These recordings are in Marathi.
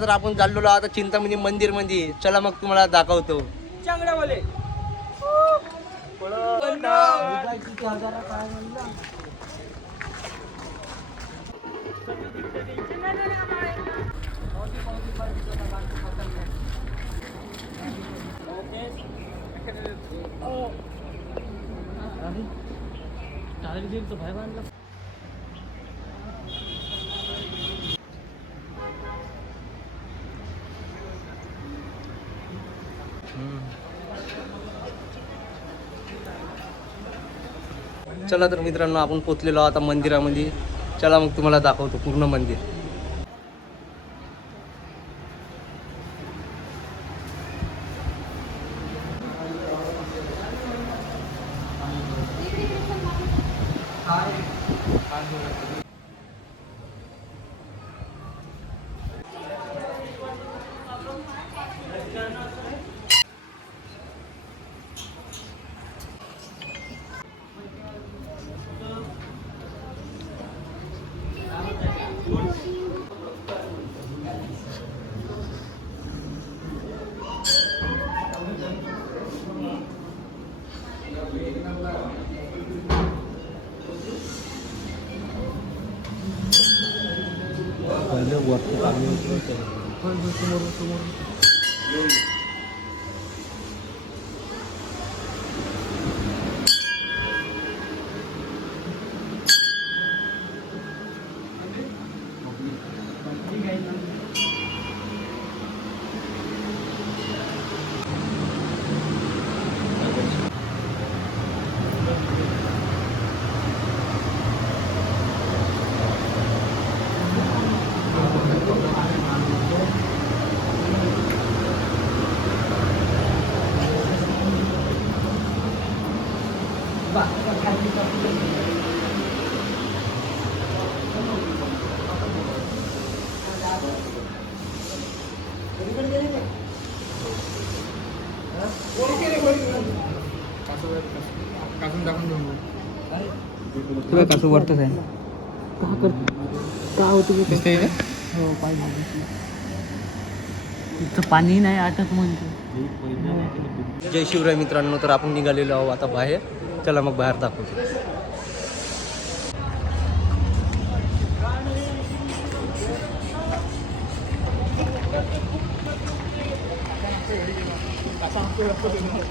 तर आपण चाललो आता चिंतामणी मंदिर मध्ये. चला मग तुम्हाला दाखवतो. चांगल्यावाले चला तर मित्रांनो आपण पोचलेलो आता मंदिरामध्ये. चला मग तुम्हाला दाखवतो पूर्ण मंदिर. तुला कसं वाटतं आहे का होतं हो पाहिजे इथं पाणी नाही आटत म्हणतो. जय शिवराय मित्रांनो. तर आपण निघालेलो आहोत आता बाहेर. चला मग बाहेर दाखवतो.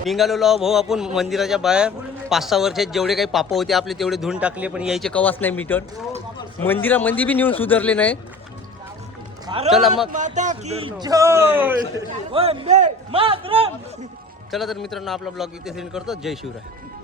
निघालेलो आहोत भाऊ आपण मंदिराच्या बाहेर. 5-6 वर्षात जेवढे काही पाप होते आपले तेवढे धुवून टाकले, पण यायचे कवाच नाही मिटत. मंदिरामध्ये बी नेऊन सुधारले नाही. चला मग. चला तर मित्रांनो आपला ब्लॉग इथे सेंड करतो. जय शिवराय.